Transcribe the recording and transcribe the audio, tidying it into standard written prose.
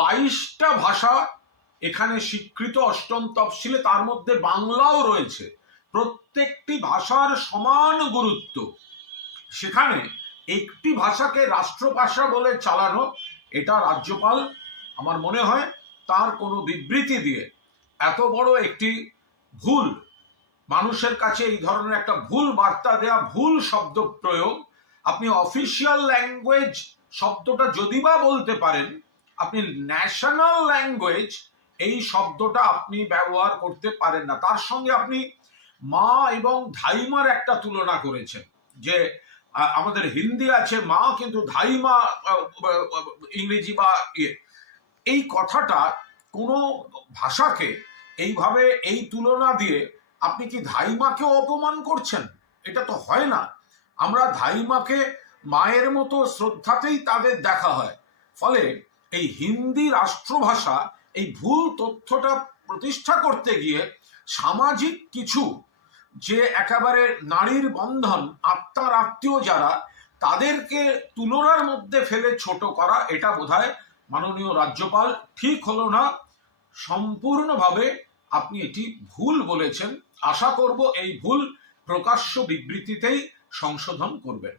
22টা ভাষা এখানে স্বীকৃত অষ্টম তফসিলে, তার মধ্যে বাংলাও রয়েছে। প্রত্যেকটি ভাষার সমান গুরুত্ব। সেখানে একটি ভাষাকে রাষ্ট্রভাষা বলে চালানো, এটা রাজ্যপাল আমার মনে হয় তার কোনো বিবৃতি দিয়ে এত বড় একটি ভুল, মানুষের কাছে এই ধরনের একটা ভুল বার্তা দেয়া, ভুল শব্দ প্রয়োগ। আপনি অফিসিয়াল ল্যাঙ্গুয়েজ শব্দটা যদি বা বলতে পারেন, আপনি ন্যাশনাল ল্যাঙ্গুয়েজ এই শব্দটা আপনি ব্যবহার করতে পারেন না। তার সঙ্গে আপনি মা এবং ধাইমার একটা তুলনা করেছেন, যে আমাদের হিন্দি আছে মা, কিন্তু ধাইমা ইংরেজি বা এই কথাটা কোনো ভাষাকে এইভাবে এই তুলনা দিয়ে আপনি কি ধাইমাকেও অপমান করছেন? এটা তো হয় না। আমরা ধাইমাকে মায়ের মতো শ্রদ্ধাতেই তাদের দেখা হয়। ফলে এই হিন্দি রাষ্ট্রভাষা, এই ভুল তথ্যটা প্রতিষ্ঠা করতে গিয়ে সামাজিক কিছু যে একেবারে নারীর বন্ধন, আত্মার আত্মীয় যারা, তাদেরকে তুলনার মধ্যে ফেলে ছোট করা, এটা বোধহয় মাননীয় রাজ্যপাল ঠিক হলো না। সম্পূর্ণভাবে আপনি এটি ভুল বলেছেন। আশা করব এই ভুল প্রকাশ্য বিবৃতিতেই সংশোধন করবেন।